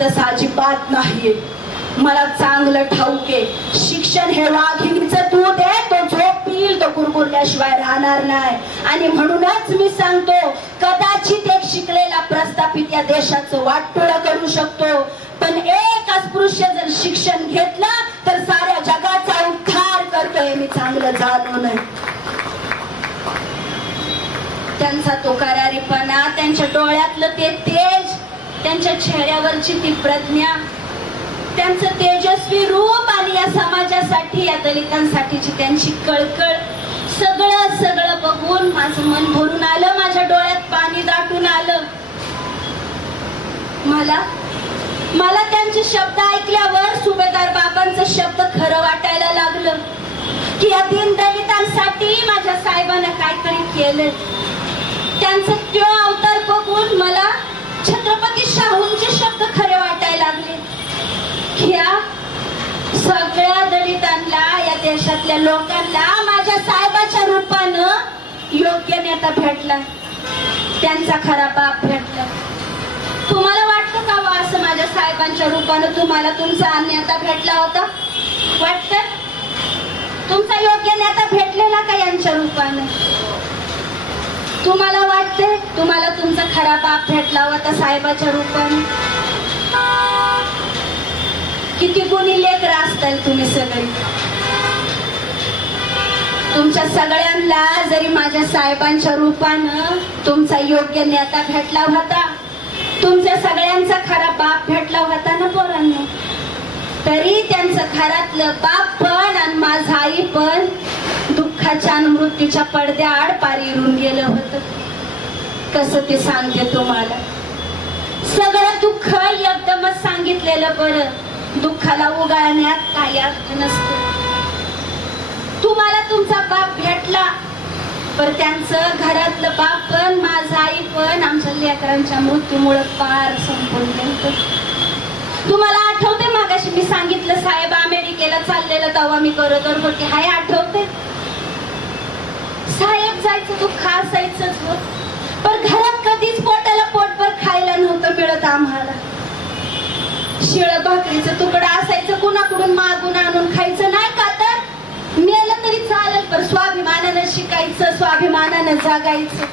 तसं अजिबात नाहीये. मला चांगलं ठाऊके शिक्षण हे वाघिणीचं दूध आहे. तो झोप पिईल, तो कुरकुरल्याशिवाय राहणार नाही. आणि म्हणूनच मी सांगतो, कदाचित एक शिकलेला प्रस्थापित या देशाचं वाटोळं करू शकतो, पण एक अस्पृश्य जर शिक्षण घेतलं तर साऱ्या जगाचा उद्धार करतोय. मी चांगलं जाणून आहे. त्यांचा तो करारीपणा, त्यांच्या डोळ्यातलं ते तेज, त्यांच्या चेहऱ्यावरची ती प्रज्ञा, त्यांचं तेजस्वी रूप आणि या समाजासाठी, या दलितांसाठीची त्यांची कळकळ, सगळं सगळं बघून माझं मन भरून आलं. माझ्या डोळ्यात पाणी दाटून आलं. मला त्यांचे शब्द ऐकल्यावर सुभेदार बाबांचं शब्द खरं वाटायला लागलं की या दीनदलितांसाठी माझ्या साहेबांना काहीतरी केलं. त्यांचा तो अवतार बघून मला छत्रपती शाहूंचे शब्द खरे वाटायला लागले की या सगळ्या दलितांना, या देशातल्या लोकांना माझ्या साहेबाच्या रूपानं योग्य नेता भेटला, त्यांचा खरा बाप भेटला. तुम्हाला वाटतं का वा असं माझ्या साहेबांच्या रूपानं तुम्हाला तुमचा नेता भेटला होता? वाटतं तुमचा योग्य नेता भेटलेला का यांच्या रूपानं? तुम्हाला वाटते तुम्हाला तुमचा खरा बाप भेटला होता साहेबाच्या रूपाने? किती गुणी लेकरं असताल तुम्ही सगळे. तुमच्या सगळ्यांना जरी माझ्या साहेबांच्या रूपानं तुमचा योग्य नेता भेटला होता, तुमच्या सगळ्यांचा खरा बाप भेटला होता ना पोरांनो, तरी त्यांचं घरातलं बाप पण आणि माझा आई पण दुःखाच्या आणि मृत्यूच्या पडद्याआड पार गेलं होतं. कसं ते सांगते तुम्हाला. सगळं दुःख एकदमच सांगितलेलं बरं. दुःखाला उगाळण्यात काही अर्थ नसतो. तुम्हाला तुमचा बाप भेटला, पण त्यांचं घरातलं बाप पण, माझा आई पण आमच्या लेकरांच्या मृत्यूमुळे पार संपून गेलं. तुम्हाला आठवते मागाशी मी सांगितलं साहेब अमेरिकेला चाललेलं तेव्हा मी गरोदर होते. हाय आठवते? साहेब जायचं दुःख असायचंच होत, पण घरात कधीच पोटाला पोटभर खायला नव्हतं मिळत आम्हाला. शिळ भाकरीचं तुकडा असायचं, कुणाकडून मागून आणून खायचं. नाही का तर मेलं तरी चालेल, पण स्वाभिमानानं शिकायचं, स्वाभिमानानं जगायचं.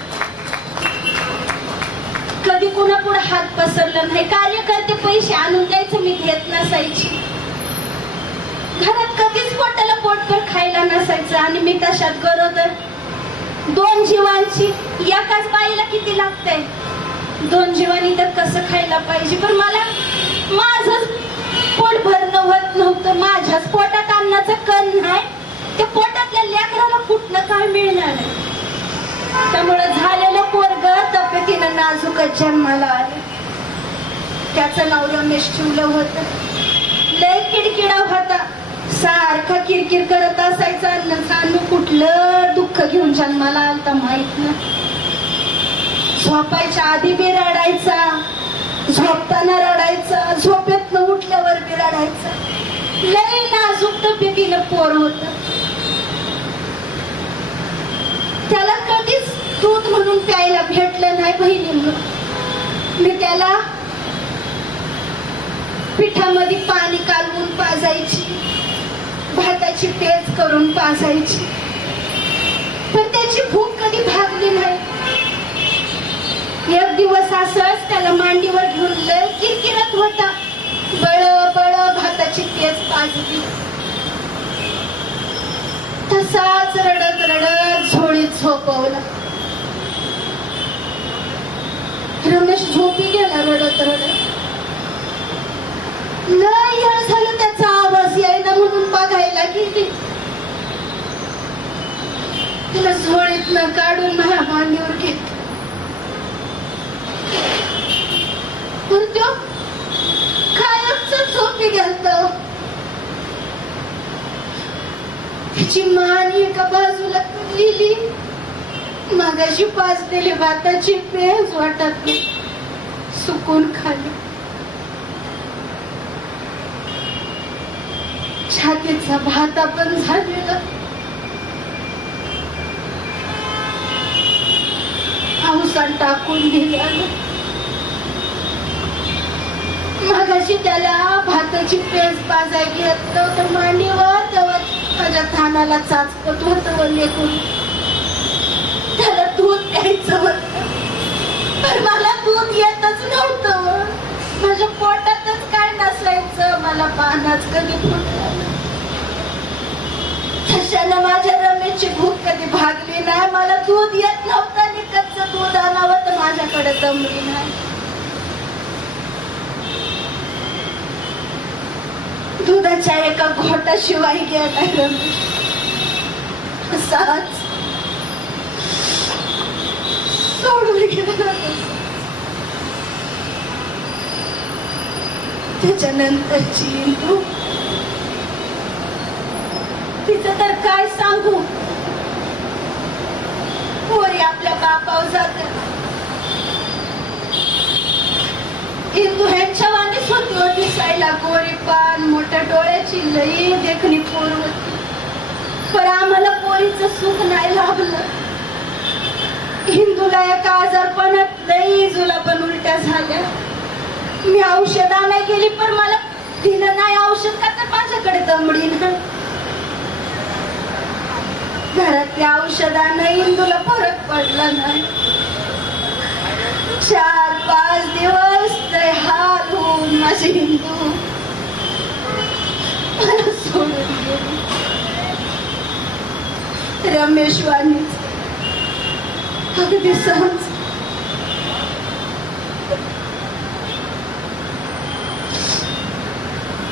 कधी कुणापुढे हात पसरलं नाही. कार्यकर्ते पैसे आणून द्यायचं, मी घेत नसायची. घरात कधीच पोटाला पोटभर खायला नसायचं. आणि मी तशात गरोदर, 2 जीवांची. एकाच बाईला किती लागतंय? 2 जीवांनी तर कसं खायला पाहिजे. पण मला माझं पोट भरणं होत नव्हतं. माझ्याच पोटात अन्नाचं कण नाही, त्या पोटातल्या लेकराला कुठलं काय मिळणार आहे. त्यामुळे झालेलं पोरग तब्येतीनं नाजूकच जन्माला आलं. त्याचं नाव रमेश ठेवलं होतं. लय किडकिडा होता, सारखा किरकिर करत असायचा. सांगू कुठलं दुःख घेऊन जन्माला आलता माहित ना. झोपायच्या आधी बी रडायचा, झोपताना रडायचा, झोपेतनं उठल्यावर बी रडायचा. लय नाजूक तब्येतीनं पोर होत. त्याला कधीच दूध म्हणून प्यायला भेटलं नाही बहिणींनो. मी त्याला पिठामध्ये पाणी कालवून पाजायची, भाताची पेज करून पाजायची, पण त्याची भूक कधी भागली नाही. एक दिवस असंच त्याला मांडीवर घेऊन लय किरकिरत होता. बळ बळ भाताची पेज पाजली. तसाच रडत रडत झोळीत झोपवला. रमेश झोपी गेला रडत रडत. लय वेळ झालं त्याचा आवाज यायला म्हणून बघायला गेली. त्याला झोळीतनं काढून माझ्या मांडीवर घेतलं. पण तो कायमच झोपी गेलता. त्याची मान एका बाजूला लिहिली. मागाशी पाजलेली भाताची पेज वाटत सुकून खाली. छातीचा भाता पण झालेला. पावसात टाकून दिला. मगाशी त्याला भाताची पेज पाजाय घेतलं होतं मांडीवर, तेव्हा माझ्या थानाला चाचपत होतं व लेकून त्याला दूध द्यायचं होतं, पण मला दूध येतच नव्हतं. माझ्या पोटातच काय नसायचं, मला पानाच कधी फुटला. तशानं माझ्या रमेशची भूक कधी भागली नाही. मला दूध येत नव्हतं आणि कच्चं दूध आणावं तर माझ्याकडे जमली नाही. दुधाच्या एका घोटाशिवाय गेला रमेश. असाच सोडून गेला. त्याच्यानंतरची इंदू, तिचं तर काय सांगू. पोरी आपल्या बापावर जात. इंदू ह्यांच्या वाणीच होती हो दिसायला. गोरी पान, मोठ्या डोळ्याची, लई देखणी पोर होती. पण आम्हाला पोरीचं सुख नाही लाभलं. हिंदूला एका आजारपणात लई जुला पण उलट्या झाल्या. मी औषध आणायला गेली पण मला दिलं नाही औषध, का तर माझ्याकडे दमडी नाही. घरातल्या औषधानं इंदूला फरक पडला नाही. 4-5 दिवस लय हाल होऊन माझी इंदू मला सोडून गेली. रमेश वाणीच अगदी सहज.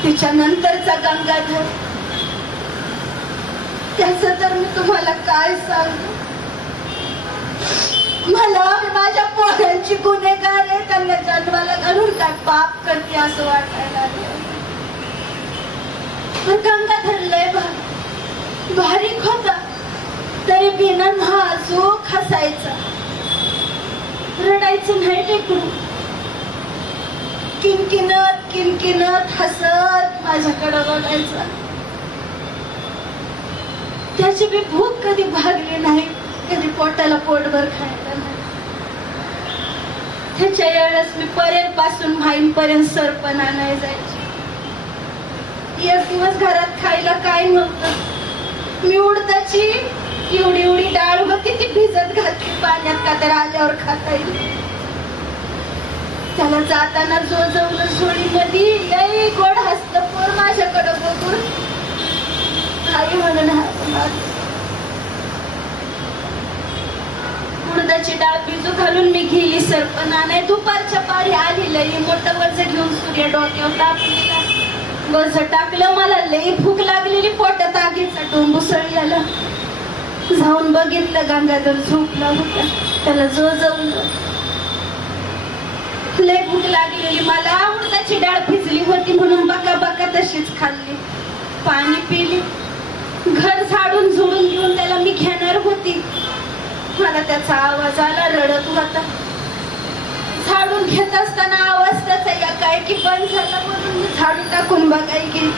तिच्यानंतरचा गंगाधर, त्याच तर मी तुम्हाला काय सांगू. मला माझ्या पोरांची गुन्हेगार आहे, त्यांना जन्माला घालून काय पाप करते असं वाटायला लागलं. पण गंगाधर लय बारीक होता, तरी बिना नाजूक हसायचा. रडायचं नाही टेकडून. किनकिनत किनकिनत हसत माझ्याकडे बघायचा. त्याची बी भूक कधी भागली नाही, कधी पोटाला पोटभर खायला नाही. त्याच्या वेळेस मी पर्यंत माईंपर्यंत सरपण आणायला जायची. एक दिवस घरात खायला काय नव्हतं. मी उडदाची एवढी एवढी डाळ होती ती भिजत घातली पाण्यात, का तर आल्यावर खाता येईल. त्याला जाताना जोजवलं झोळीमध्ये. लई गोड हसलं पोर माझ्याकडे बघून. आई म्हणून उडदाची डाळ भिजू घालून मी गेली सरपण आणाय. दुपारच्या पारी आली. लई मोठं वज घेऊन सूर्य डोक्यावर तापलेला. वज टाकलं. मला लई भूक लागलेली. पोटात आगीचा डोंब उसळलेला. जाऊन बघितलं, गंगाधर झोपला होता. त्याला जोजवलं. लय भूक लागलेली मला. उडदाची डाळ भिजली होती म्हणून बका बका तशीच खाल्ली. पाणी पिली. घर झाडून झुडून घेऊन त्याला मी घेणार होती. मला त्याचा आवाज आला. रडत होता. झाडून घेत असताना आवाज त्याचा एकाएकी बंद झाला म्हणून मी झाडू टाकून बघायला गेली.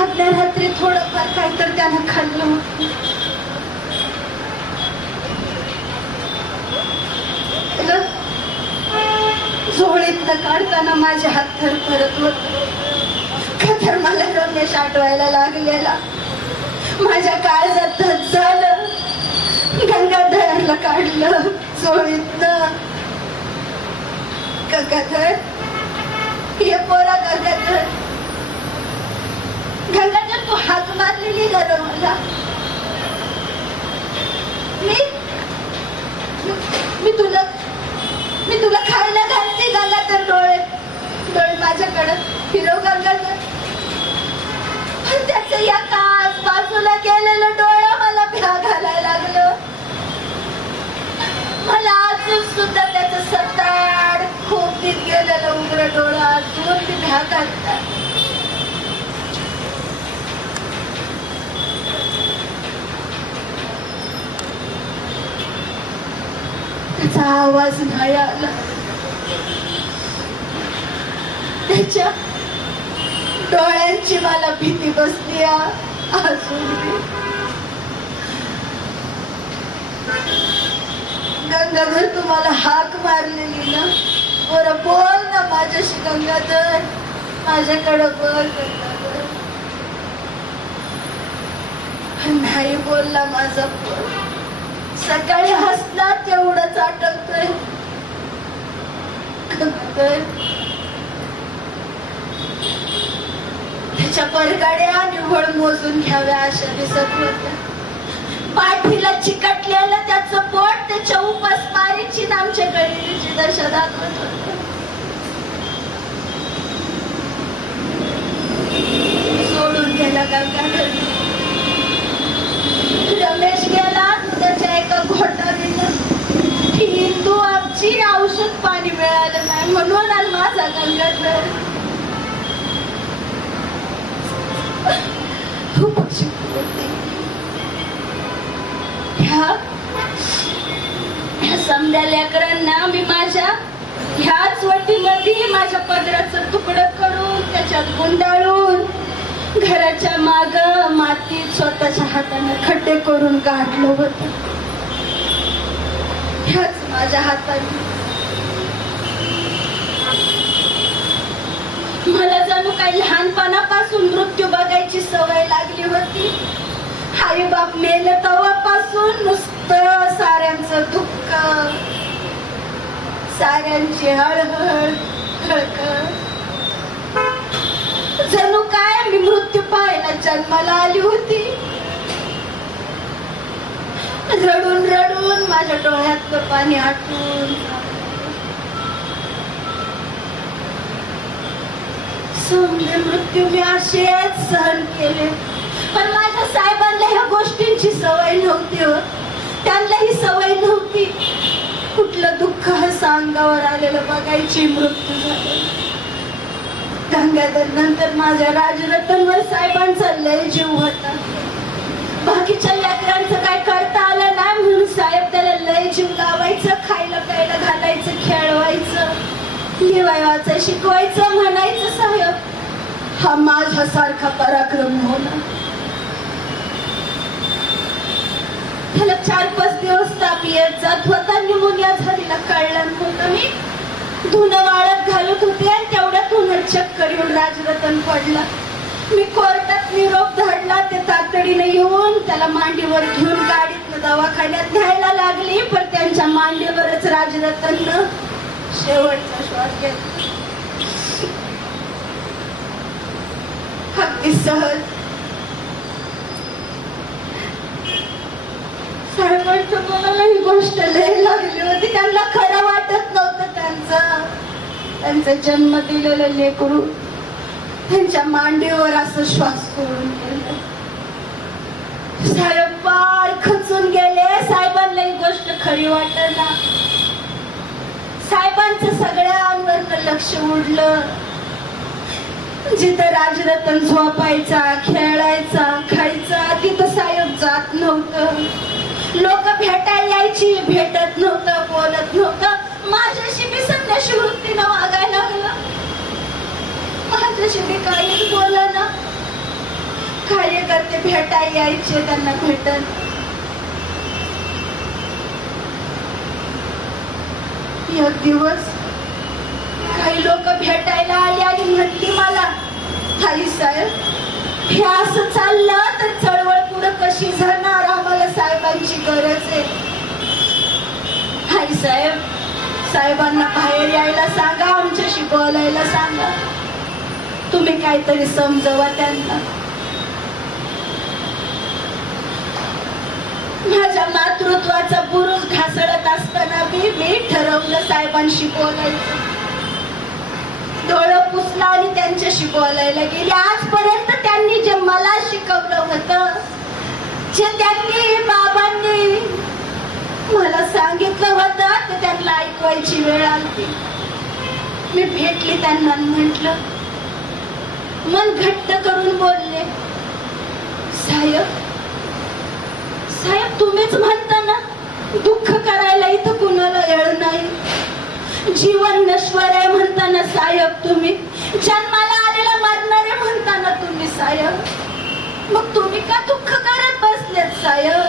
आदल्या रात्री थोडंफार काय तर त्यानं खाल्लं होतं. झोळीतनं काढताना माझे हात थरथरत होते. तर मला रमेश आठवायला लागलेला. माझ्या काळजात धस झालं. गंगाधराला काढलं झोळीतनं. गंगाधर, हे पोरा गंगाधर. गंगाधर, तू हात मारलेली घर मला. मी तुला खायला घालते. गंगाधर डोळे माझ्याकडे फिरव. गंगाधर, त्याचं या काच बाजूला गेलेलं डोळं मला भ्या घालायला लागलं. मला अजून सुद्धा त्याचं सताड खोपीत गेलेलं उघडं डोळं अजून मी भ्या घालतात. त्याचा आवाज नाही आला. त्याच्या डोळ्यांची मला भीती बसली अजून. गंगाधर तुम्हाला हाक मारलेली ना, बरं बोल ना माझ्याशी गंगाधर, माझ्याकडे बोल गंगाधर. नाही बोलला माझा पोर. सकाळी हसला तेवढंच आठवतोय गंगाधर. त्याच्या परगाड्या निव्वळ मोजून घ्याव्या अशा दिसत होत्या. पाठीला चिकटलेलं त्याचं पोट त्याच्या उपासमारीची आमच्या गणितीची दशा दाखवत होत. सोडून गेला गंगाधर. रमेश गेला त्याच्या एका घोटाळीनं. ही हिंदू आमची औषध पाणी मिळालं नाही म्हणून आणि माझा गंगाधर खूप ह्या समद्या लेकरांना मी माझ्या ह्याच वटीमध्ये माझ्या पदराचं तुकडं करून त्याच्यात गुंडाळून घराच्या माग मातीत स्वतःच्या हाताने खड्डे करून काढलं होतं. ह्याच माझ्या हाताने मला जणू काही लहानपणापासून मृत्यू बघायची सवय लागली होती. आई बाप मेले तेव्हापासून नुसतं साऱ्यांचं दुःख, साऱ्यांची हळहळ खळखळ. जणू काय मी मृत्यू पाहायला जन्माला आली होती. रडून रडून माझ्या डोळ्यातलं पाणी आटून समजे मृत्यू मी असेच सहन केले. पण माझ्या साहेबांना ह्या गोष्टींची सवय नव्हती हो. त्यांना ही सवय नव्हती कुठलं दुःख असं अंगावर आलेलं बघायची. मृत्यू झाला. गंगाधर नंतर माझ्या राजरतनवर साहेबांचा लय जीव होता. बाकीच्या लेकरांचं काय करता आलं नाही म्हणून साहेब त्याला लय जीव लावायचं. खायला प्यायला घालायचं, खेळवायचं, लिवायचं, शिकवायचं. म्हणायचं साहेब हा माझ्यासारखा पराक्रम होणार. त्याला 4-5 दिवस ताप येत जात होता. न्यूमोनिया झालेला कळलं नव्हतं. मी धुणं वाळत घालत होते आणि तेवढ्यात उन्हात चक्कर येऊन राजरतन पडला. मी कोर्टात निरोप धाडला. ते तातडीने येऊन त्याला मांडीवर घेऊन गाडीत दवाखान्यात न्यायला लागली. पण त्यांच्या मांडीवरच राजरतननं शेवटचा श्वास घेतला. अगदी सहज. साहेबांच्या मनाला ही गोष्ट लय लागली होती. त्यांना खरं वाटत नव्हतं त्यांचं जन्म दिलेलं लेकरू त्यांच्या मांडीवर असं श्वास सोडून गेलं. साहेब पाय खचून गेले. साहेबांना ही गोष्ट खरी वाटना. साहेबांचं सगळ्या अंगावर लक्ष उडलं. जिथं राजरतन झोपायचा, खेळायचा, खायचा तिथं साहेब जात नव्हतं. लोक भेटायला यायची, भेटत नव्हतं, बोलत नव्हतं. माझ्याशी मी संन्याशी वृत्तीनं वागायला लागलं. माझ्याशी मी काहीच बोलना. कार्यकर्ते भेटायला यायचे, त्यांना भेटत. एक दिवस काही लोक भेटायला आली आणि म्हणली मला, ताई साहेब हे असं चाललं तर चळवळ पुढे कशी जाणार, आम्हाला साहेबांची गरज आहे. आई साहेब साहेबांना बाहेर यायला सांगा, आमच्याशी बोलायला सांगा. तुम्ही काहीतरी समजवा त्यांना. माझ्या मातृत्वाचा बुरुज ढासळत असताना मी ठरवलं साहेबांशी बोलायचं. डोळं पुसला आणि त्यांच्याशी बोलायला गेली. आजपर्यंत त्यांनी जे मला शिकवलं होतं, जे त्यांनी बाबांनी मला सांगितलं होतं, ते त्यांना ऐकवायची वेळ आली. मी भेटली त्यांना, म्हटलं, मन घट्ट करून बोलले, साहेब साहेब तुम्हीच म्हणता ना दुःख करायला इथं कुणाला येळ नाही. जीवन नश्वर आहे म्हणताना साहेब तुम्ही, जन्माला आलेला मरणारे म्हणताना तुम्ही साहेब, मग तुम्ही का दुःख करत बसलेत साहेब?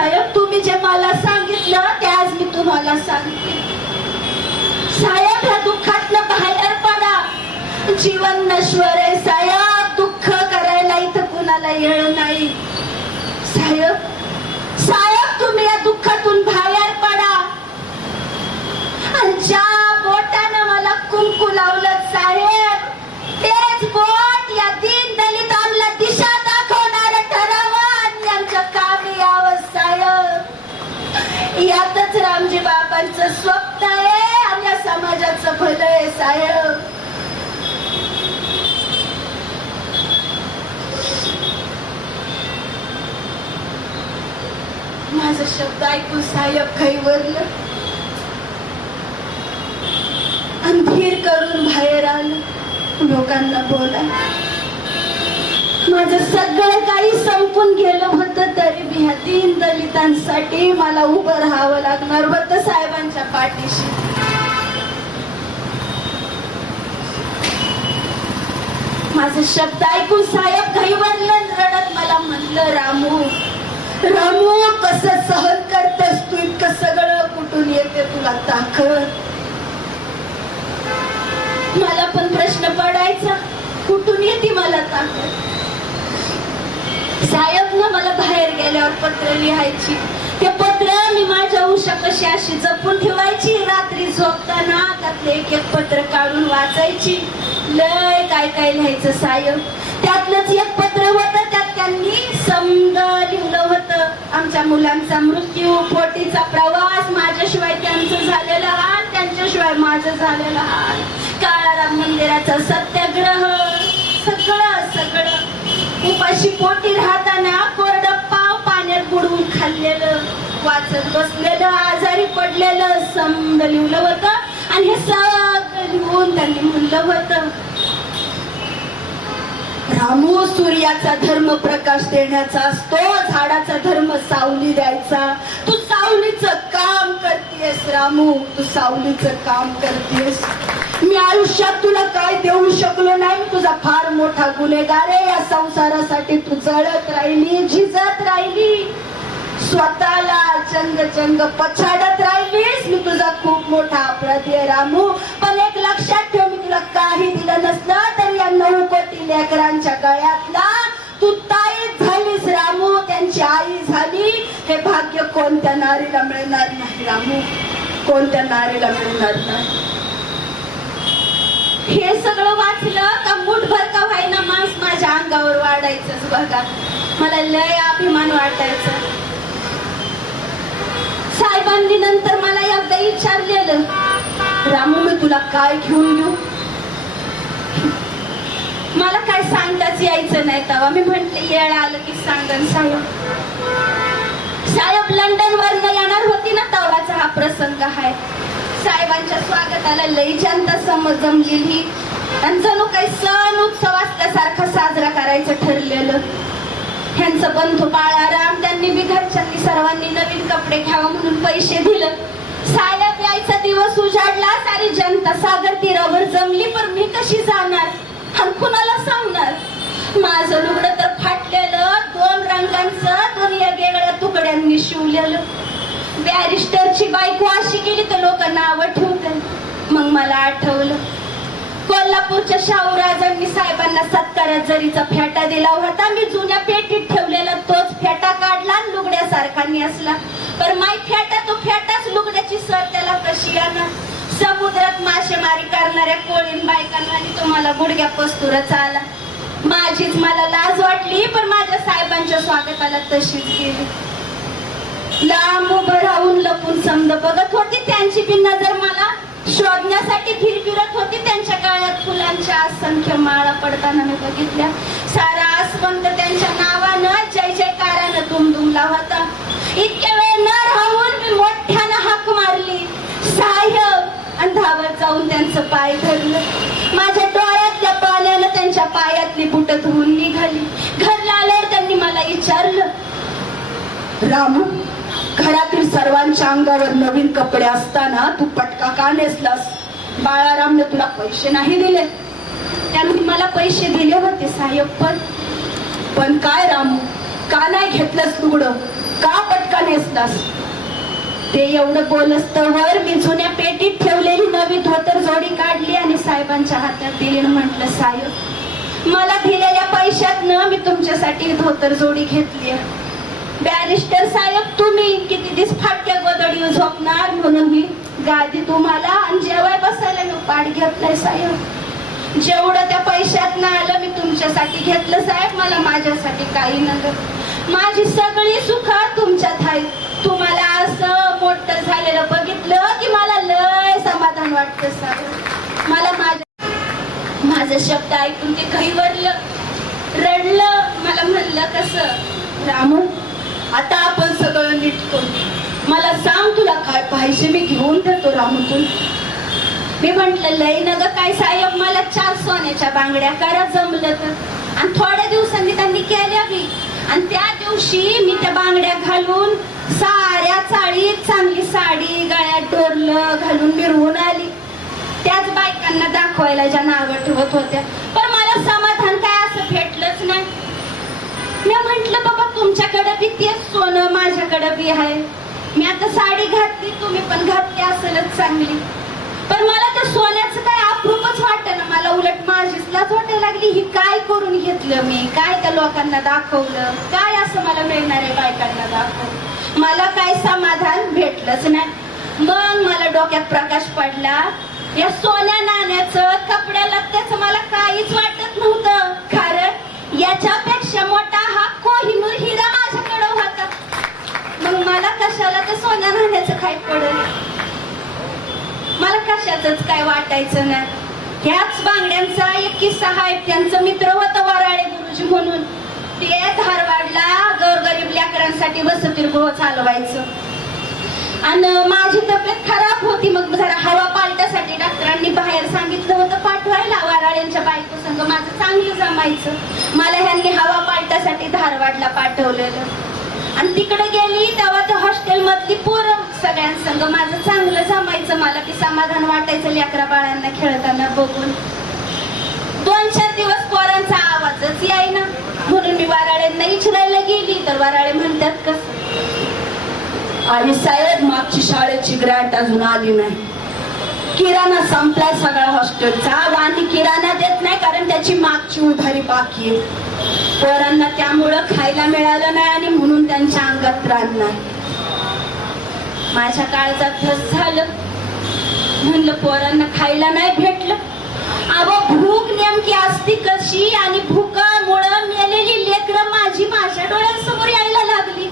साहेब तुम्ही जे मला सांगितलं ते आज मी तुम्हाला सांगते. साहेब ह्या दुःखातनं बाहेर पडा. जीवन नश्वर आहे साहेब. दुःख करायला इथं कुणाला येळ नाही. साहेब साहेब तुम्ही या दुःखातून बाहेर पडा. आणि ज्या बोटानं मला कुंकू लावलं साहेब तेच बोट या दीन दलितांना दिशा दाखवणारं ठरावं आणि आमच्या कामी यावं साहेब. यातच रामजी बाबांचं स्वप्न आहे आणि या समाजाचं भलं आहे साहेब. माझा शब्द ऐकून साहेब खैवरलं आणि धीर करून बाहेर आलं. लोकांना बोला माझं सगळं काही संपून गेलं होतं तरी मी ह्या दीन दलितांसाठी मला उभं राहावं लागणार होतं साहेबांच्या पाठीशी. माझं शब्द ऐकून साहेब घाईवरलं रडत मला म्हणलं रामू रामू कसं सहन करतेस तू इतकं सगळं कुठून येते तुला ताकद. मला पण प्रश्न पडायचा कुठून येते मला ताकद. साहेब ना मला बाहेर गेल्यावर पत्र लिहायची. ते पत्र मी माझ्या उशापाशी अशी जपून ठेवायची. रात्री झोपताना त्यातलं एक एक पत्र काढून वाचायची. लय काय काय लिहायचं साहेब. त्यातलंच एक पत्र होतं. त्यात त्यांनी समजा लिहिलं होतं आमच्या मुलांचा मृत्यू, पोटीचा प्रवास, माझ्याशिवाय त्यांचं झालेलं हाल, त्यांच्याशिवाय माझं झालेलं हाल, काळाराम मंदिराचा सत्याग्रह, सगळं सगळं. उपाशी पोटी राहताना कोरडं पाव पाण्यात बुडवून खाल्लेलं, वाचत बसलेलं, आजारी पडलेलं समजा लिहिलं होतं. आणि हे सगळं लिहून त्यांनी म्हणलं होतं रामू सूर्याचा धर्म प्रकाश देण्याचा असतो, झाडाचा धर्म सावली द्यायचा. तू सावलीचं काम करतेस रामू, तू सावलीचं काम करतेस. मी आयुष्यात तुला काय देऊ शकलो नाही. तुझा फार मोठा गुन्हेगार आहे. या संसारासाठी तू जळत राहिली, झिजत राहिली, स्वतःला जंग पछाडत राहिलीस. मी तुझा खूप मोठा अपराधी आहे रामू. पण एक लक्षात ठेव, मी तुला काही दिलं नसलं तरी या 9 कोटी लेकरांच्या गळ्यातला तू ताईच झालीस रामू, त्यांची आई झाली. हे भाग्य कोणत्या नारीला मिळणार नाही रामू, कोणत्या नारीला मिळणार नाही. हे सगळं वाचलं का मुठभर का व्हायना मांस माझ्या अंगावर वाढायचं बघा. मला लय अभिमान वाटायचा. साहेबांनी नंतर मला एकदा विचारलेलं रामू मी तुला काय घेऊन देऊ. मला काय सांगताच यायचं नाही तेव्हा. मी म्हंटले येळ आलं की सांगन साहेब. साहेब लंडन वरनं येणार होती ना तेव्हाचा हा प्रसंग आहे. साहेबांच्या स्वागताला लई जनता समज जमलेली आणि जणू काही सण उत्सव असल्यासारखा साजरा करायचं ठरलेलं. ह्यांचं बंधू बाळाराम त्यांनी बी घरच्यांनी सर्वांनी नवीन कपडे घ्यावं म्हणून पैसे दिलं. साहेब यायचा दिवस उजाडला. सारी जनता सागर तीरावर जमली. पण मी कशी जाणार आणि कुणाला सांगणार. माझं लुगडं तर फाटलेलं, 2 रंगांचं, 2 वेगवेगळ्या तुकड्यांनी शिवलेलं. बॅरिस्टरची बायको अशी गेली तर लोक नावं ठेवतात. मग मला आठवलं कोल्हापूरच्या शाहूराजांनी साहेबांना सत्कारात जरीचा फेटा दिला होता. मी जुन्या पेटीत ठेवलेला तोच फेटा काढला आणि लुगड्यासारखा नेसला. पण माई फेटा तो फेटाच, लुगड्याची सर त्याला कशी येणार. समुद्रात मासेमारी करणाऱ्या कोळीन बायकांनी तो मला गुडघ्या पस्तुरच आला. माझीच मला लाज वाटली. पण माझ्या साहेबांच्या स्वागताला तशीच गेली. लांब उभं राहून लपून समज बघत होती. त्यांची बी नजर मला शोधण्यासाठी फिरफिरत होती. त्यांच्या गळ्यात फुलांच्या असंख्य माळा पडताना मी बघितल्या. सारा आसवंत त्यांच्या नावानं जय जयकारानं दुमदुमला होता. इतक्या वेळ न राहून मी मोठ्यानं हाक मारली साहेब आणि धावत जाऊन त्यांचं पाय धरलं. माझ्या डोळ्यातल्या पाण्यानं त्यांच्या पायातली बुट धुवून निघाली. घरला आल्यावर त्यांनी मला विचारलं रामू घरातील सर्वांच्या अंगावर नवीन कपडे असताना तू पटका का नेसलास. बाळारामने तुला पैसे नाही दिले. त्यांनी मला पैसे दिले होते साहेब. पण काय रामू का नाही घेतलंस लुगडं, का पटका नेसलास. ते एवढं बोलस्तवर मी जुन्या पेटीत ठेवलेली नवी धोतर जोडी काढली आणि साहेबांच्या हातात दिली आणि म्हटलं, साहेब मला दिलेल्या पैशातनं मी तुमच्यासाठी धोतर जोडी घेतली. बॅरिस्टर साहेब तुम्ही किती दिवस फाटक्या गोदडीवर झोपणार म्हणून ही गादी तुम्हाला आणि जेवाय बसायला मी पाठ घेतलाय साहेब. जेवढं त्या पैशातनं आलं मी तुमच्यासाठी घेतलं साहेब. मला माझ्यासाठी काही नव्हतं. माझी सगळी सुख तुमच्यात आहे. तुम्हाला असं मोठं झालेलं बघितलं की मला लय समाधान वाटतं साहेब. मला माझं शब्द ऐकून ते घाईवरलं, रडलं. मला म्हणलं, कसं रामू आता आपण सगळं नीट करू. मला सांग तुला काय पाहिजे मी घेऊन देतो रामू तुला. मी म्हंटल, लय नग काय साहेब, मला 4 सोन्याच्या बांगड्या करा जमलं तर. आणि थोड्या दिवसांनी त्यांनी केल्या बी. आणि त्या दिवशी मी त्या बांगड्या घालून साऱ्या चाळीत चांगली साडी गळ्यात डोरलं घालून मिरवून आली. त्याच बायकांना दाखवायला ज्या नावं ठेवत होत्या. पण मला समाधान काय असं भेटलंच नाही. मी म्हंटल, बाबा तुमच्याकडे बी तेच सोनं माझ्याकडे बी आहे. मी आता साडी घातली, तुम्ही पण घातली असेलच चांगली. पण मला त्या सोन्याचं काय अप्रूपच वाटेना. मला उलट माझीच लाज वाटायला लागली. ही काय करून घेतलं मी, काय त्या लोकांना दाखवलं, काय असं मला मिळणाऱ्या बायकांना दाखवलं. मला काय समाधान भेटलंच नाही. मग मला डोक्यात प्रकाश पडला, या सोन्या नाण्याचं कपड्या लत्त्याचं मला काहीच वाटत नव्हतं. कारण याच्यापेक्षा मोठा हा कोहिनूर हिरा माझ्याकडे होता. मग मला कशाला त्या सोन्या नाण्याचं काय पडलं, मला कशाचंच काय वाटायचं नाही. ह्याच बांगड्यांचा एक किस्सा आहे. त्यांचं मित्र होतं वराळे गुरुजी म्हणून. ते धारवाडला गोरगरीब लेकरांसाठी वसतिगृह चालवायचं. आणि माझी तब्येत खराब होती. मग जरा हवा पालटासाठी डॉक्टरांनी बाहेर सांगितलं होतं पाठवायला. वराळ्यांच्या बायको संग माझं चांगलं जमायचं. मला ह्यांनी हवा पालटासाठी धारवाडला पाठवलेलं. आणि तिकडे गेली तेव्हा त्या हॉस्टेल मधली पोरं सगळ्यांसंग माझं चांगलं जमायचं. मला की समाधान वाटायचं लेकरा बाळांना खेळताना बघून. 2-4 दिवस पोरांचा आवाजच यायना. म्हणून मी वराळ्यांना विचारायला गेली तर वराळे म्हणतात, कसं आई साहेब मागची शाळेची ग्रँट अजून आली नाही. किराणा संपलाय सगळा हॉस्टेलचा. आणि किराणा देत नाही कारण त्याची मागची उधारी बाकी आहे. पोरांना त्यामुळं खायला मिळालं नाही आणि म्हणून त्यांच्या अंगात त्राण नाही. माझ्या काळजात धस झालं. म्हणलं पोरांना खायला नाही भेटलं. अहो भूक नेमकी असती कशी, आणि भूकामुळं मेलेली लेकरं माझ्या डोळ्यांसमोर यायला लागली.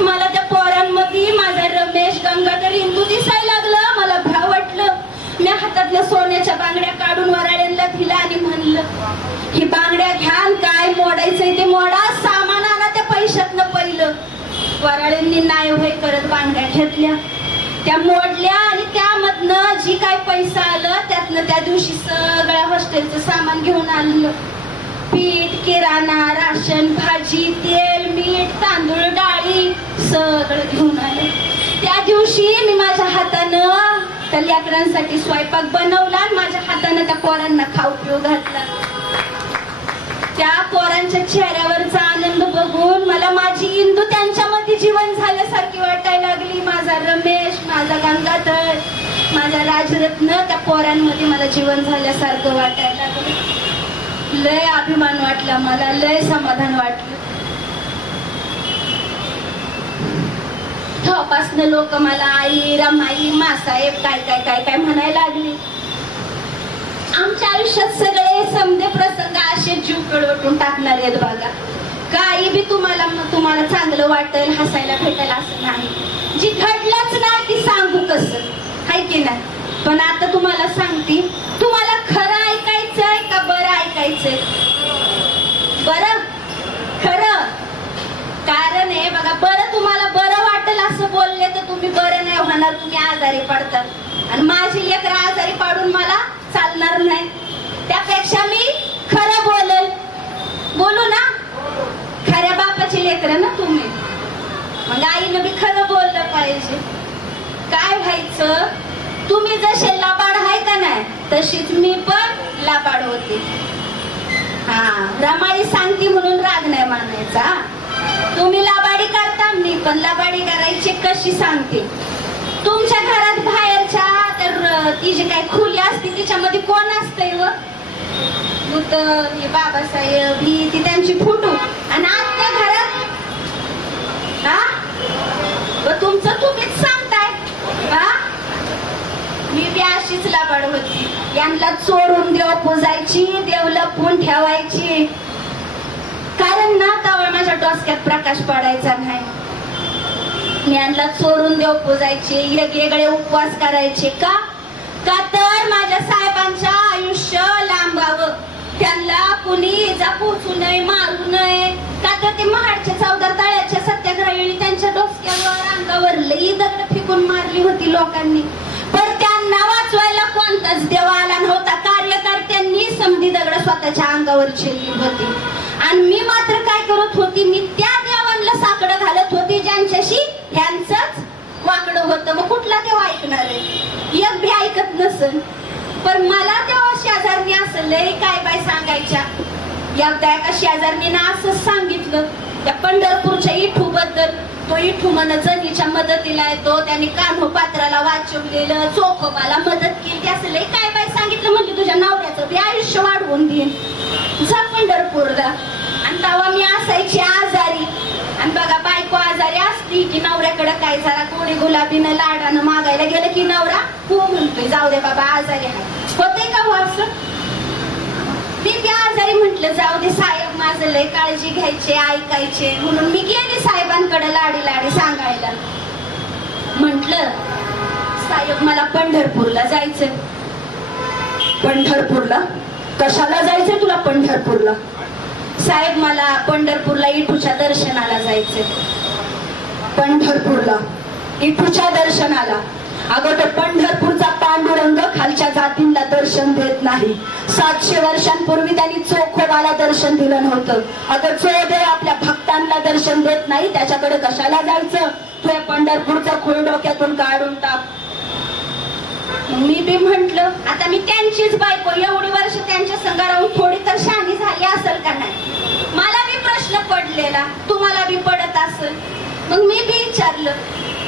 मला त्या पोरांमध्ये माझा रमेश गंगाधर हिंदू दिसायला लागला. मला भ्या वाटलं. मी हातातल्या सोन्याच्या बांगड्या काढून वराळ्यांना दिला आणि म्हणलं, ही बांगड्या घ्या, काय मोडायचंय ते मोडा, सामान आणा त्या पैशातनं पहिलं. वराळ्यांनी नाही होय करत बांगड्या घेतल्या, त्या मोडल्या आणि त्यामधनं जी काय पैसा आलं त्यातनं त्या दिवशी सगळ्या हॉस्टेलचं सामान घेऊन आलं. पीठ, किराणा, राशन, भाजी, तेल, मीठ, तांदूळ, डाळी सगळं घेऊन आले. त्या दिवशी मी माझ्या हातानं त्या लेकरांसाठी स्वयंपाक बनवला आणि माझ्या हातानं त्या पोरांना खाऊ पिऊ घातला. त्या पोरांच्या चेहऱ्यावरचा आनंद बघून मला माझी इंदू त्यांच्यामध्ये जीवन झाल्यासारखी वाटायला लागली. माझा रमेश, माझा गंगाधर, माझा राजरत्न त्या पोरांमध्ये मला जीवन झाल्यासारखं वाटायला लागलं. लय अभिमान वाटला मला, लय समाधान वाटलं. तेव्हापासनं लोक मला आई, रमाई, मासाहेब काय काय काय काय म्हणायला लागले. आमच्या आयुष्यात सगळे समजे प्रसंग असे जीव कळवटून टाकणारे आहेत बघा. काही बी तुम्हाला चांगलं वाटेल, हसायला भेटेल असं नाही. जी घडलंच नाही ती सांगू कसं, हाय की नाही. पण आता तुम्हाला सांगते, तुम्हाला खरं ऐकायचंय का बरं ऐकायचंय? बरं, खरं. कारण आहे बघा, बरं तुम्हाला बरं वाटेल असं बोलले तर तुम्ही बरं नाही होणार, तुम्ही आजारी पडतात. आणि माझी लेकरं आजारी पाडून मला चालणार नाही. त्यापेक्षा मी खरं बोलू ना. खऱ्या बापाची लेकरं ना तुम्ही, मग आईनं बी खरं बोललं पाहिजे. काय व्हायचं, तुम्ही जसे लबाड आहे का नाही तशीच मी पण लबाड होते. हा, रमाई सांगती म्हणून राग नाही मानायचा. तुम्ही लबाडी करता, मी पण लबाडी करायची कशी सांगते. तुमच्या घरात बाहेरच्या तर ती जी काही खोली असते तिच्यामध्ये कोण असतंय व बुद्ध हे बाबासाहेब ही ती त्यांची फोटो आणि आत्या घरात हा व तुमचं तुम्हीच सांगताय हा. मी बी अशीच लबाड होती. यांना चोरून देव पुजायची, देव लपवून ठेवायची, कारण ना तेव्हा माझ्या डोसक्यात प्रकाश पडायचा नाही. मी यांना चोरून देव पुजायचे, वेगवेगळे उपवास करायचे. का तर माझ्या साहेबांचं आयुष्य लांबावं, त्यांना कुणी इजा पोचू नये, मारू नये. का तर ते महाडच्या 14 तळ्याच्या सत्याग्रही त्यांच्या डोसक्यावर अंगावर लई दगड फेकून मारली होती लोकांनी, पण त्यांना वाचवायला कोणताच देव आला नव्हता. कार्यकर्त्यांनी समधी दगड स्वतःच्या अंगावर झेलली होती आणि मी मात्र काय करत होती, मी त्या देवांना साकडं घालत होती ज्यांच्याशी ह्यांचंच वाकडं होतं. मग कुठला देव ऐकणार आहे, एक बी ऐकत नसन. पण मला तेव्हा शेजारनी असं लय काय बाय सांगायच्या. एकदा एका शेजारणीनं असंच सांगितलं त्या पंढरपूरच्या इठू बद्दल. तो इठू म्हण जनीच्या मदतीला येतो, त्याने कान्होपात्राला वाचवलेलं, चोखोबाला मदत केली. ते असं लय काय बाय सांगितलं. म्हणजे तुझ्या नवऱ्याचं बी आयुष्य वाढवून देईन, जा पंढरपूरला. आणि तेव्हा मी असायची आजारी. आणि बघा बायको आजारी असली की नवऱ्याकडे काय जरा गोडी गुलाबीनं लाडानं मागायला गेलं की नवरा हो म्हणतोय, जाऊ दे बाबा आजारी आहे. होते का हो असं? मी बी आजारी म्हटलं जाऊ दे, साहेब माझं लय काळजी घ्यायचे, ऐकायचे. म्हणून मी गेले साहेबांकडे लाडी लाडी सांगायला. म्हटलं साहेब मला पंढरपूरला जायचं. पंढरपूरला कशाला जायचंय तुला? पंढरपूरला साहेब मला पंढरपूरला इठूच्या दर्शनाला जायचंय. पंढरपूरला इठूच्या दर्शनाला? अगं तो पंढरपूरचा पांडुरंग खालच्या जातींना दर्शन देत नाही. 700 वर्षांपूर्वी त्यांनी चोखोबाला दर्शन दिलं नव्हतं. अगं जो देव आपल्या भक्तांना दर्शन देत नाही त्याच्याकडे कशाला जायचं? तू या पंढरपूरचा खूळ डोक्यातून काढून टाक. मी बी म्हंटल आता मी त्यांचीच बायको, एवढी वर्ष त्यांच्या संग राहून थोडी तर शहाणी झाली असेल का नाही. मला बी प्रश्न पडलेला, तुम्हाला बी पडत असेल. मग मी बी विचारलं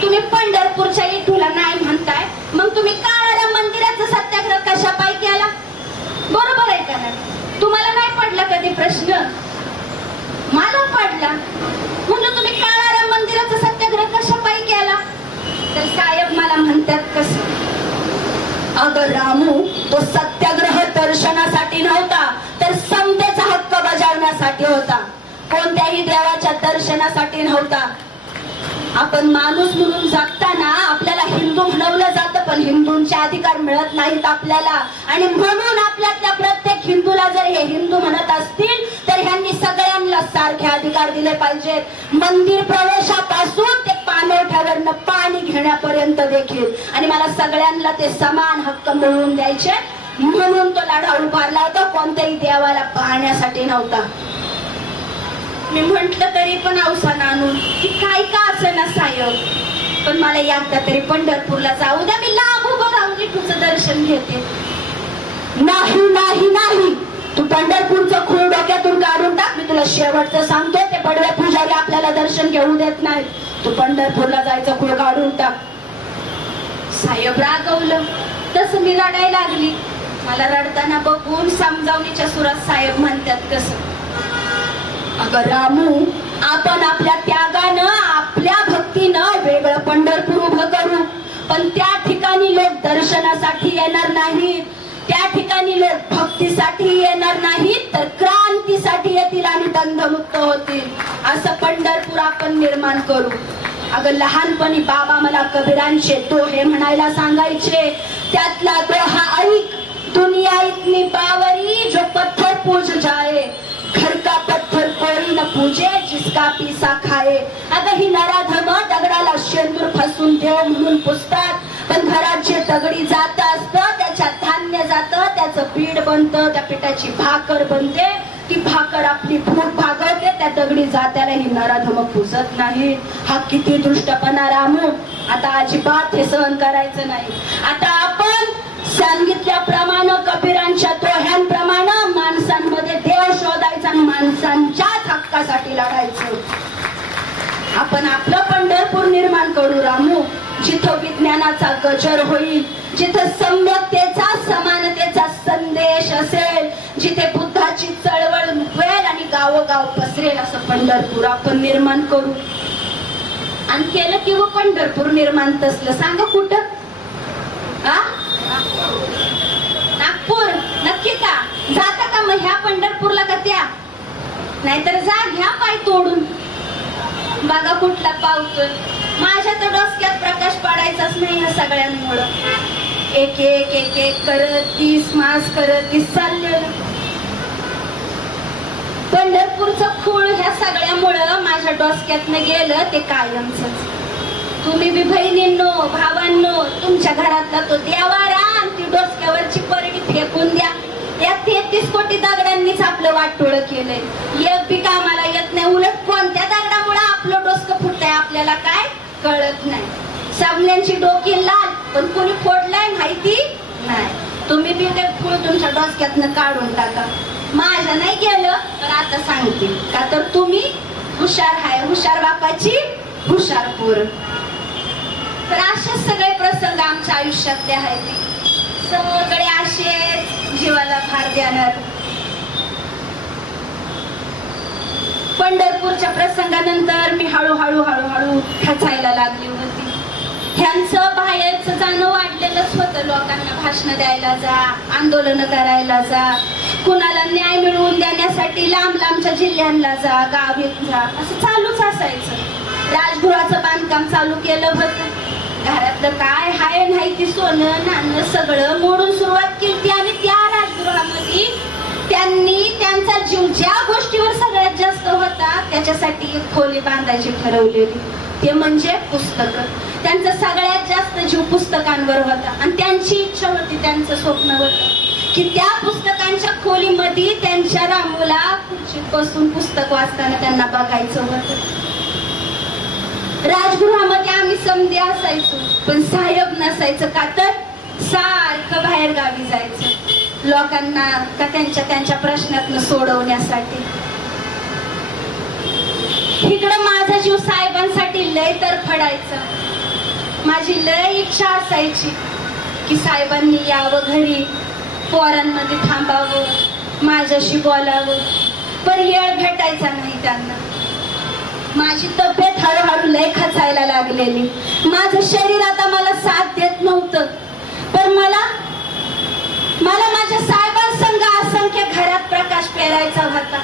तुम्ही पंढरपूरच्या इठूला नाही म्हणताय, मग तुम्ही काळाराम मंदिराचा सत्याग्रह कशा पायी केला? बरोबर आहे का नाही? तुम्हाला नाही पडला कधी प्रश्न? मला पडला. म्हणून तुम्ही काळाराम मंदिराचा सत्याग्रह कशा पायी केला? तर साहेब मला म्हणतात कसं? अगं रामू, तो सत्याग्रह दर्शनासाठी नव्हता तर समतेचा हक्क बजावण्यासाठी होता. कोणत्याही देवाच्या दर्शनासाठी नव्हता. आपण माणूस म्हणून जगताना आपल्याला हिंदू म्हणवलं जातं, पण हिंदूंचे अधिकार मिळत नाहीत आपल्याला. आणि म्हणून आपल्यातल्या प्रत्येक हिंदूला जर हे हिंदू म्हणत असतील तर ह्यांनी सगळ्यांना सारखे अधिकार दिले पाहिजेत. मंदिर प्रवेशापासून ते पाणवठ्यावरनं पाणी घेण्यापर्यंत देखील. आणि मला सगळ्यांना ते समान हक्क मिळवून द्यायचे, म्हणून तो लढा उभारला होता. कोणत्याही देवाला पाहण्यासाठी नव्हता. मी म्हंटल तरी पण अवसान आणून की काय का असं ना साहेब, पण मला एकदा तरी पंढरपूरला जाऊ द्या, मी लांब उभं राहून विठूचं दर्शन घेते. नाही नाही नाही, तू पंढरपूरचं खूळ डोक्यातून काढून टाक. मी तुला शेवटचं सांगतो, ते बडवे पुजारी आपल्याला दर्शन घेऊ देत नाहीत. तू पंढरपूरला जायचं खूळ काढून टाक. साहेब रागवलं, तसं मी रडायला लागली. मला रडताना बघून समजावणीच्या सुरात साहेब म्हणतात कसं? अगं रामू, आपण आपल्या त्यागानं आपल्या भक्तीनं वेगळं पंढरपूर उभं करू, पण त्या ठिकाणी लोक दर्शनासाठी येणार नाहीत. त्या ठिकाणी लोक भक्तीसाठी येणार नाहीत, तर क्रांतीसाठी येतील आणि बंधमुक्त होतील. असं पंढरपूर आपण निर्माण करू. अगं लहानपणी बाबा मला कबीरांचे दोहे म्हणायला सांगायचे. त्यातला दोहा ऐक. दुनिया इतनी बावरी जो पत्थर पूज जाए, घर का पत्थर कोई न पूजे जिसका पिसा खाए. अगं ही नराधम दगडाला शेंदूर फसून देव म्हणून पुजतात, पण घरात जे दगडी जात असतं त्याच्यात धान्य जातं, त्याचं पीठ बनतं, त्या पिठाची भाकर बनते. ती भाकर आपली भूक भागवते, त्या दगडी जात्याला ही नराधम पुजत नाही. हा किती दृष्टपणा रामू. आता अजिबात हे सहन करायचं नाही. आता आपण सांगितल्याप्रमाणे कबीरांच्या दोह्यांप्रमाणे माणसांमध्ये देव शोधायचा, माणसांच्याच हक्कासाठी लढायचं. आपण आपलं पंढरपूर पंढरपूर निर्माण करू रामू, जिथं विज्ञानाचा गजर होईल, जिथं सम्यकतेचा समानतेचा संदेश असेल, जिथे बुद्धाची चळवळ उठवेल आणि गावोगाव पसरेल असं पंढरपूर आपण निर्माण करू. आणि केलं की व पंढरपूर निर्माण तसलं सांगा कुठं? नागपूर नक्की का? जाता का मग ह्या पंढरपूरला का त्या? नाहीतर जा घ्या पाय तोडून. बघा कुठला पावतोय. माझ्या तर डोसक्यात प्रकाश पाडायचाच नाही ह्या सगळ्यांमुळं. एक एक एक एक करत 30 मास करत चाललेलं. पंढरपूरचं खूळ ह्या सगळ्यामुळं माझ्या डोसक्यातनं गेलं ते कायमच. तुम्ही बी बहिणींनो भावांनो तुमच्या घरातला तो देवारा आणि ती डोसक्यावरची परडी फेकून द्या. या 33 कोटी दगडांनीच आपलं वाटोळं केलंय. एक बी कामाला येत नाही. उलट कोणत्या दगडामुळे आपलं डोसकं फुटतंय आपल्याला काय कळत नाही. सामन्यांची डोकी लाल पण कोणी फोडलाय माहिती नाही. तुम्ही बी ते फूळ तुमच्या डोसक्यातनं काढून टाका. माझ्या नाही गेलं पण आता सांगते का तर तुम्ही हुशार आहे. हुशार बापाची हुशार पोर. तर असेच सगळे प्रसंग आमच्या आयुष्यातले आहेत. सगळे असेच जीवाला भार देणार. पंढरपूरच्या प्रसंगानंतर मी हळूहळू खचायला लागली होती. ह्यांचं बाहेरचं जाणं वाढलेलंच होतं. लोकांना भाषण द्यायला जा, आंदोलन करायला जा, कुणाला न्याय मिळवून देण्यासाठी लांब लांबच्या जिल्ह्यांना जा, गावीत जा, असं चालूच असायचं. राजगृहाचं बांधकाम चालू केलं होतं. घरातलं काय हाय नाही ती सोनं नाणं सगळं मोडून सुरुवात केली. आणि त्या राजगृहामध्ये त्यांनी त्यांचा जीव ज्या गोष्टीवर सगळ्यात जास्त होता त्याच्यासाठी एक खोली बांधायची ठरवलेली. ते म्हणजे पुस्तकं. त्यांचा सगळ्यात जास्त जीव पुस्तकांवर होता. आणि त्यांची इच्छा होती, त्यांचं स्वप्न होतं की त्या पुस्तकांच्या खोलीमध्ये त्यांच्या रामूला खुर्चीत बसून पुस्तक वाचताना त्यांना बघायचं होतं. राजगृहामध्ये आम्ही समधी असायचो पण साहेब नसायचं. का तर सारखं बाहेर गावी जायचं लोकांना का त्यांच्या प्रश्नातनं सोडवण्यासाठी. इकडं माझा जीव साहेबांसाठी लय तरफडायचा. माझी लय इच्छा असायची की साहेबांनी यावं घरी, पोरांमध्ये थांबावं, माझ्याशी बोलावं. पण वेळ भेटायचा नाही त्यांना. माझी तब्येत हळूहळू लय खचायला लागलेली. माझं शरीर आता मला साथ देत नव्हतं. पण मला माझ्या साहेबांसंग असंख्य घरात प्रकाश पेरायचा होता.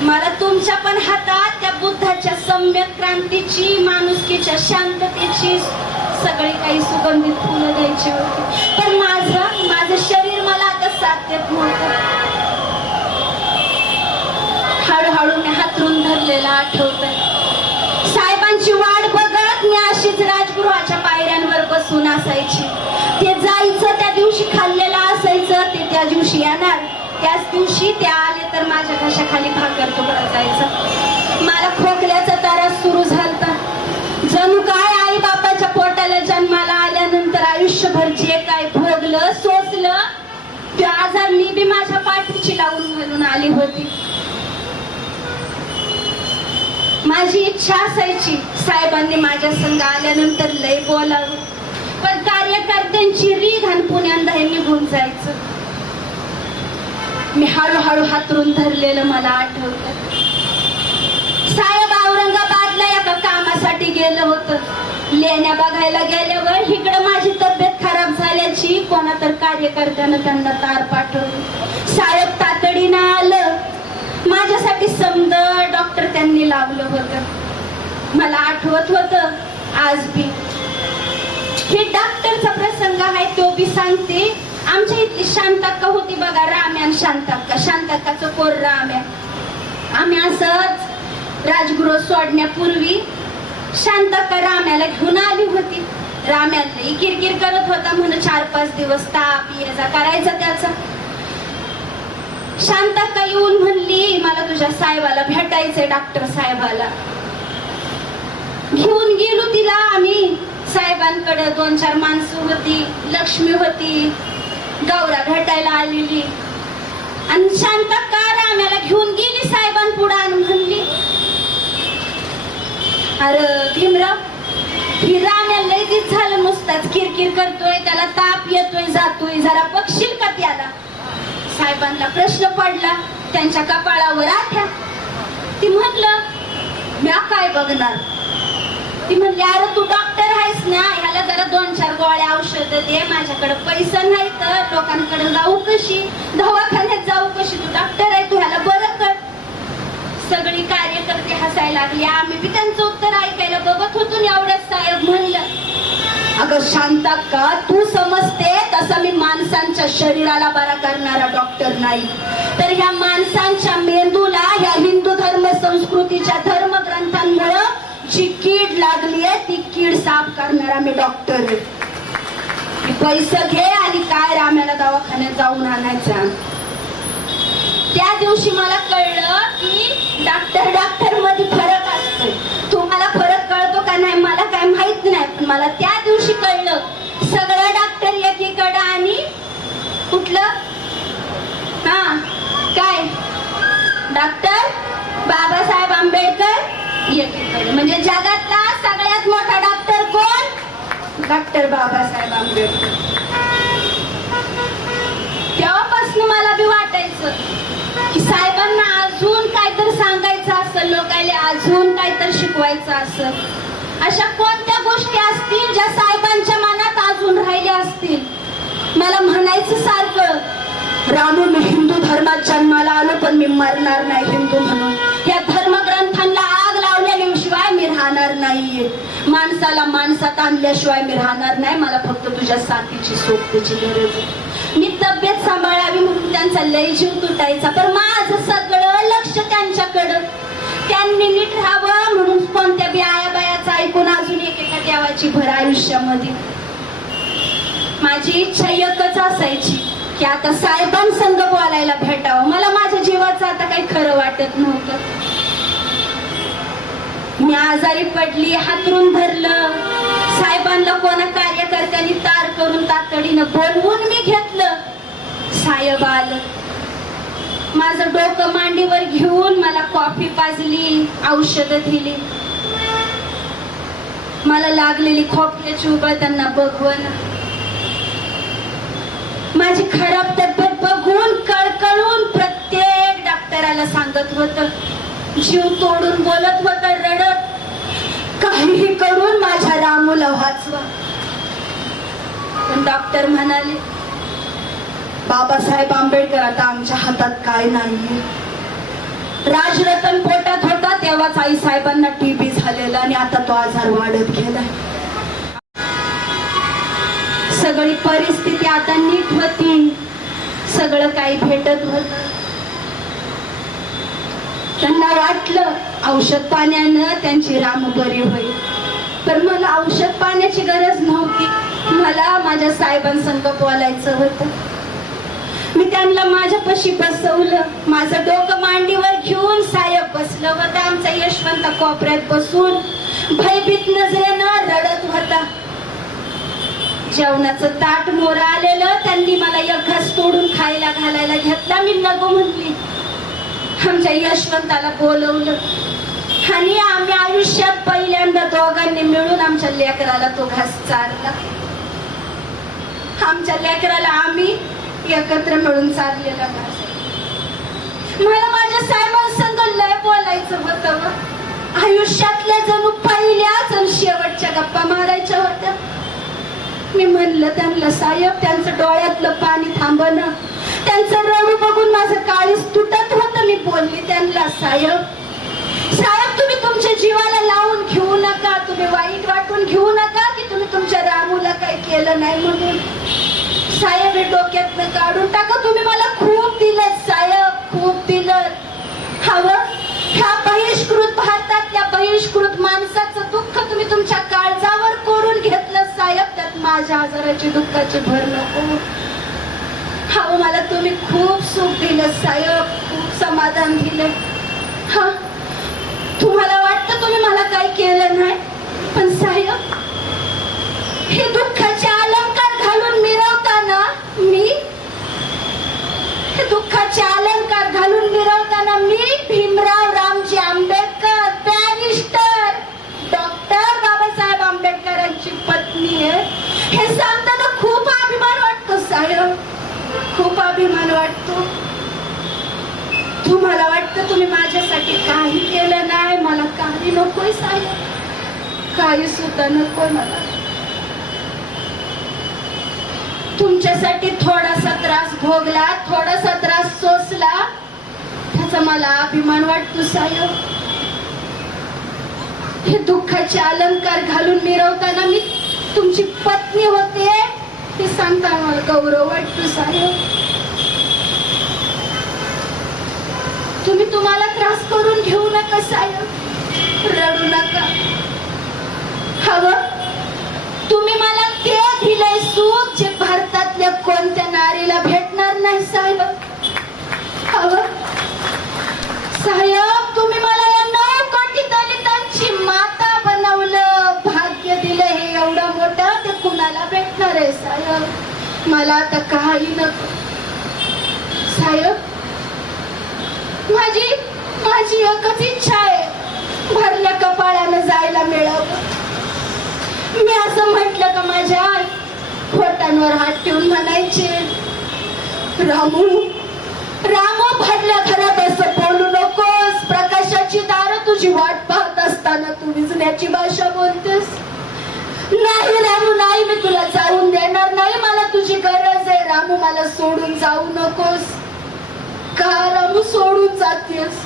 मला तुमच्या पण हातात त्या बुद्धाच्या सम्यक क्रांतीची, माणुसकीच्या शांततेची सगळी काही सुगंधित फुलं द्यायची होती. पण माझं शरीर मला आता साथ देत नव्हतं. हळूहळू मी हातरून धरलेला आठवतंय. साहेबांची वाट बघत मी अशीच राजगृहाच्या पायऱ्यांवर बसून असायची. ते जायचं त्या दिवशी खाल्लेलं असायचं ते त्या दिवशी येणार. त्याच दिवशी ते आले तर माझ्या घशाखाली भाकर तुकडा जायचा. मला खोकल्याचा त्रास सुरू झालता. जणू काय आई बापाच्या पोटाला जन्माला आल्यानंतर आयुष्यभर जे काय भोगलं सोसलं ते आजार मी बी माझ्या पाठीची लावून घालून आली होती. माझी इच्छा असायची साहेबांनी माझ्या संग आल्यानंतर लय बोलावं. पण कार्यकर्त्यांची रीघ आणि पुण्यांदा हे निघून जायचं. मी हळूहळू हातरून धरलेलं मला आठवतं. साहेब औरंगाबादला एका कामासाठी गेलं होतं. लेण्या बघायला गेल्यावर इकडं माझी तब्येत खराब झाल्याची कोणा तर कार्यकर्त्यानं त्यांना तार पाठवली. साहेब तातडीनं आलं. माझ्यासाठी समद डॉक्टर त्यांनी लावलं होतं. मला आठवत होतं आज बी. हे डॉक्टरचा प्रसंग आहे तो बी सांगते. आमच्या इथली शांताक्का होती बघा, राम्या आणि शांताक्का. शांताक्काचं पोर राम्या. आम्ही असंच राजगृह सोडण्यापूर्वी शांताक्का राम्याला घेऊन आली होती. राम्याला किरकिर करत होता म्हणून 4-5 दिवस ताप ये जा करायचा त्याचा. शांताक्का येऊन म्हणली मला तुझ्या साहेबाला भेटायचंय, डॉक्टर साहेबाला. घेऊन गेलो तिला आम्ही साहेबांकडे. 2-4 माणसं होती, लक्ष्मी होती, गौरा भेटायला आलेली. आणि शांताक्का राम्याला घेऊन गेली साहेबांपुढे आणि म्हणली अरे ही राम्या लय दिस झालं नुसताच किरकिर करतोय, त्याला ताप येतोय जातोय, जरा बघशील का त्याला? साहेबांना प्रश्न पडला, त्यांच्या कपाळावर आठ्या. ती म्हणलं म्या काय बघणार? ती म्हणली अरे तू डॉक्टर आहेस ना, ह्याला जरा 2-4 गोळ्या औषध दे, माझ्याकडे पैसा नाही तर लोकांकडे जाऊ कशी, दवाखान्यात जाऊ कशी, तू डॉक्टर आहे, तू ह्याला बरं कर. सगळी कार्यकर्ते हसायला लागली, आम्ही बी त्यांचं उत्तर ऐकायला बघत होतो. एवढ्याच साहेब म्हणलं अगं शांता का तू समजते तसं मी माणसांच्या शरीराला बरा करणारा डॉक्टर नाही, तर ह्या माणसांच्या मेंदूला ह्या हिंदू धर्म संस्कृतीच्या धर्मग्रंथांमुळे जी कीड लागली आहे ती कीड साफ करणारा मी डॉक्टर आहे. पैसे घे आणि काय राम्याला दवाखान्यात जाऊन आणायचा. त्या दिवशी मला कळलं की डॉक्टर मध्ये फरक असतो. तुम्हाला फरक कळतो का नाही मला काय माहित नाही, पण मला त्या दिवशी कळलं सगळं डॉक्टर एकीकडं आणि कुठलं हा काय डॉक्टर बाबासाहेब आंबेडकर एकीकडे. म्हणजे जगातला सगळ्यात मोठा डॉक्टर कोण? डॉक्टर बाबासाहेब आंबेडकर. तेव्हापासून मला बी वाटायचं की साहेबांना अजून काहीतरी सांगायचं असं, लोकांना अजून काहीतरी शिकवायचं असं. अशा कोणत्या गोष्टी असतील ज्या साहेबांच्या मनात अजून राहिल्या असतील. मला म्हणायचं सारखं रामू मी हिंदू धर्मात जन्माला आलो पण मी मरणार नाही हिंदू म्हणून. या धर्मग्रंथांना आग लावल्याशिवाय मी राहणार नाहीये, माणसाला माणसात आणल्याशिवाय मी राहणार नाही. मला फक्त तुझ्या साथीची सोबतीची गरज आहे. मी तब्येत सांभाळावी म्हणून त्यांचा लय जीव तुटायचा, पण माझं सगळं लक्ष त्यांच्याकडं. त्यांनी नीट राहावं म्हणून कोणत्या बी आयाबायाचं ऐकून अजून एकेका देवाची भर आयुष्यामध्ये. माझी इच्छा एकच असायची की आता साहेबांसंग बोलायला भेटावं. मला माझ्या जीवाचं आता काही खरं वाटत नव्हतं. मी आजारी पडली, हातरून धरलं, साहेबांना कोणा कार्यकर्त्यांनी तार करून तातडीनं बोलवून मी घेतलं. साहेब आलं, माझं डोकं मांडीवर घेऊन मला कॉफी पाजली, औषधं दिली. मला लागलेली खोकल्याची उबळ त्यांना बघवलं. माझी खराब तब्येत बघून कळकळून प्रत्येक डॉक्टराला सांगत होतं, जीव तोडून बोलत होतं, रडत काहीही करून माझ्या रामूला वाचवा. पण डॉक्टर म्हणाले बाबासाहेब आंबेडकर आता आमच्या हातात काय नाहीये. राजरतन पोटात होता तेव्हाच आई साहेबांना टीबी झालेला आणि आता तो आजार वाढत गेलाय. सगळी परिस्थिती आता नीट होती, सगळं काही भेटत होत. त्यांना वाटलं औषध पाण्यानं त्यांची रामू बरी होईल, पण मला औषध पाण्याची गरज नव्हती. मला माझ्या साहेबांसंग बोलायचं होतं. मी त्यांना माझ्यापाशी बसवलं, माझं डोकं मांडीवर घेऊन साहेब बसलं होतं. आमचा यशवंत कोपऱ्यात बसून भयभीत नजरेनं रडत होता. जेवणाचं ताट मोर आलेलं, त्यांनी मला एक घास तोडून खायला घालायला घेतला. मी नको म्हणली. आमच्या यशवंताला बोलवलं आणि आम्ही आयुष्यात पहिल्यांदा दोघांनी मिळून आमच्या लेकराला तो घास चारला. आमच्या लेकराला आम्ही एकत्र मिळून चाललेला घास. मला माझ्या साहेबांसंग लय बोलायचं होतं. आयुष्यातल्या जणू पहिल्याच आणि शेवटच्या गप्पा मारायच्या होत्या. मी म्हणलं त्यांना साहेब, त्यांचं डोळ्यातलं पाणी थांबणं, त्यांचं रडू बघून माझं काळीज तुटत होतं. मी बोलली त्यांना साहेब तुम्ही तुमच्या जीवाला लावून घेऊ नका, तुम्ही वाईट वाटून घेऊ नका की तुम्ही तुमच्या रामूला काही केलं नाही म्हणून. साहेब हे डोक्यातनं काढून टाका, तुम्ही मला खूप दिलं साहेब, खूप दिलं. हवं ह्या बहिष्कृत भारतातल्या बहिष्कृत माणसाचं दुःख तुम्ही तुमच्या काळजावर कोरून घेतलं साहेब, त्यात माझ्या आजाराची दुःखाची भर नको. हवं मला तुम्ही खूप सुख दिलं साहेब, खूप समाधान दिलं. हा तुम्हाला वाटतं तुम्ही मला काही केलं नाही, पण साहेब हे दुःखाचे अलंकार घालून मिरवताना दुःखाचे अलंकार घालून मिरवताना मी भीमराव रामजी आंबेडकर, बॅरिस्टर डॉक्टर बाबासाहेब आंबेडकर वाटतो? तुम्हाला वाटतं तुम्ही माझ्यासाठी काही केलं नाही, मला काही नकोय साहेब, काही सुद्धा नकोय मला. तुमच्यासाठी थोडासा त्रास भोगला, थोडासा त्रास सोसला, त्याचा मला अभिमान वाटतो साहेब. हे दुःखाचे अलंकार घालून मिरवताना मी तुमची पत्नी होते हे सांगता मला गौरव वाटतो साहेब. तुम्ही तुम्हाला त्रास करून घेऊ नका साहेब, रडू नका. हवं तुम्ही मला ते दिलंय सुख जे भारतातल्या कोणत्या नारीला भेटणार नाही साहेब. हवं साहेब तुम्ही मला या 9 कोटी दलितांची माता बनवलं, भाग्य दिलं हे एवढं मोठं, ते कुणाला भेटणार आहे साहेब. मला आता काही नको साहेब. माझी एकच इच्छा आहे, भरल्या कपाळानं जायला मिळावं. मी असं म्हटलं का माझ्या खोटांवर हात ठेवून म्हणायचे, रामू रामू भरल्या घरात असं बोलू नकोस, प्रकाशाची दारं तुझी वाट पाहत असताना तू विजण्याची भाषा बोलतेस. नाही रामू नाही, मी तुला जाऊन देणार नाही, मला तुझी गरज आहे. रामू मला सोडून जाऊ नकोस. का रामू सोडून जातेस?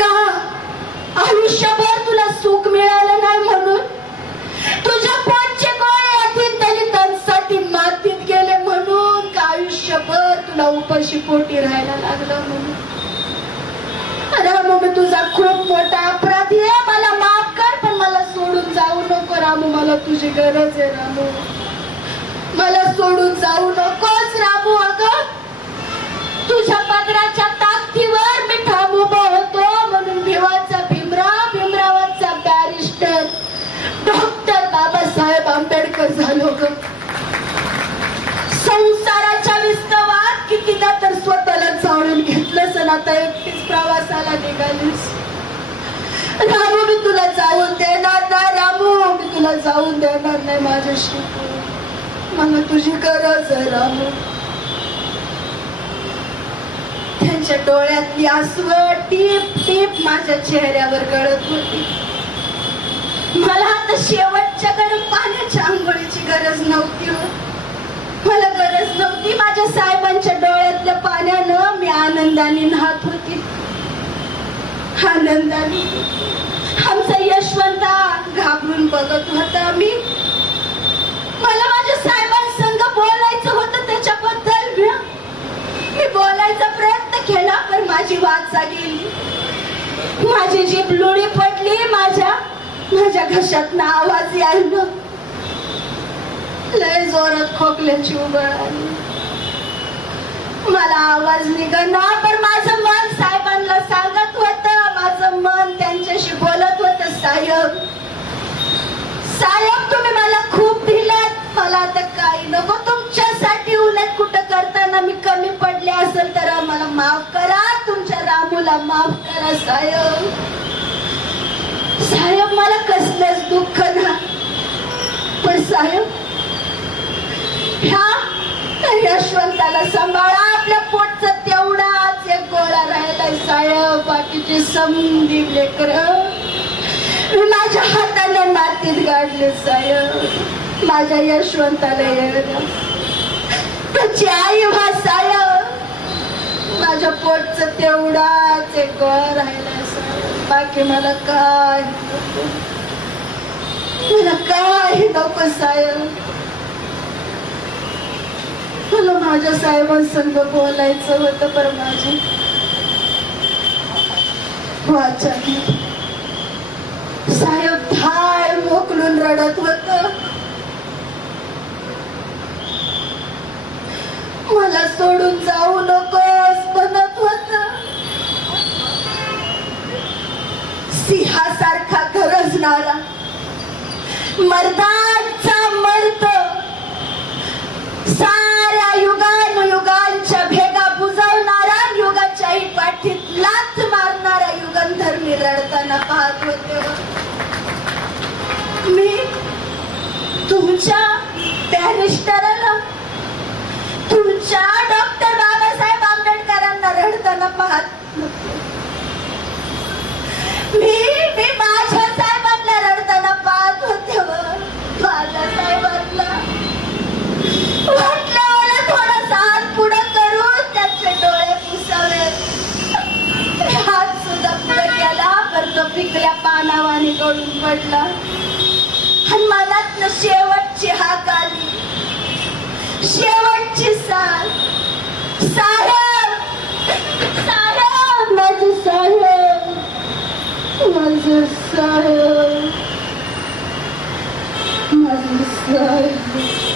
का आयुष्यभर तुला सुख मिळालं नाही म्हणून? तुझ्या पोटचे गोळे अधीन दलितांसाठी मातीत गेले म्हणून? का आयुष्यभर तुला उपाशी पोटी राहायला लागलं म्हणून? रामू मी तुझा खूप मोठा अपराधी आहे, मला माफ कर, पण मला सोडून जाऊ नको रामू, मला तुझी गरज आहे रामू, मला सोडून जाऊ नकोस रामू. अगं तुझ्या पदराच्या ताकदीवर मी ठाम उभा होतो म्हणून भिवाचा भीमराव, भीमरावाचा बॅरिस्टर डॉक्टर बाबासाहेब आंबेडकर झालो ग. संसाराच्या विस्तवात कितीदा तर स्वतःला जाळून घेतलंस आणि आता एकटीच प्रवासाला निघालीस. रामू मी तुला जाऊन देणार नाही रामू, मी तुला जाऊन देणार नाही. माझ्याशी मला तुझी गरज आहे रामू. त्यांच्या डोळ्यातली आसव टीप टीप माझ्या चेहऱ्यावर गळत होती. मला आता शेवटच्या गरम पाण्याच्या आंघोळीची गरज नव्हती, मला गरज नव्हती. माझ्या साहेबांच्या डोळ्यातल्या पाण्यानं मी आनंदाने नाहत होती, आनंदाने. आमचा यशवंता घाबरून बघत होता. मला माझ्या साहेबांसंग बोलायचं होतं, त्याच्याबद्दल मी बोलायचा प्रयत्न केला, पण माझी वाचा गेली, माझी जीभ लुळी पडली, माझ्या घशातनं आवाज यायला, लय जोरात खोकल्याची उबळ आली. मला आवाज निघना, पण माझं मन साहेबांना सांगत होतं, माझं मन त्यांच्याशी बोलत होतं, साहेब साहेब तुम्ही मला खूप दिलात, मला आता काही नको. तुमच्यासाठी उलट कुठं करताना मी कमी पडले असेल तर मला माफ करा, तुमच्या रामूला माफ करा साहेब. साहेब मला कसलंच दुःख ना, पण साहेब ह्या यशवंताला सांभाळा, आपल्या पोटचा तेवढाच एक गोळा राहिलाय साहेब, बाकीची समधी लेकरं मी माझ्या हाताने मातीत गाडले साहेब. माझ्या यशवंताला येणं त्याची आई व्हा साहेब, माझ्या पोटचं तेवढाच एक गोळा राहिलाय साहेब, बाकी मला काय नको, मला काही नको साहेब. मला माझ्या साहेबांसंग बोलायचं होतं, पण माझी वाचा गेली. साहेब धाय मोकलून रडत होत. मला सोडून जाऊ नकोस म्हणत होत. सिंहासारखा गरजणारा मर्दांचा मर्द, साऱ्या युगानुयुगांच्या भेगा बुजवणारा, युगाच्याही पाठीत लाथ मारणारा युगंधर मी रडताना पाहत होते. मी तुमच्या बॅरिस्टरला, तुमच्या डॉक्टर पानावाने गळून पडला आणि मनात शेवटची हाक आली, शेवटची साथ. साहेब, साहेब, माझे साहेब, माझे साहेब, माझे साहेब.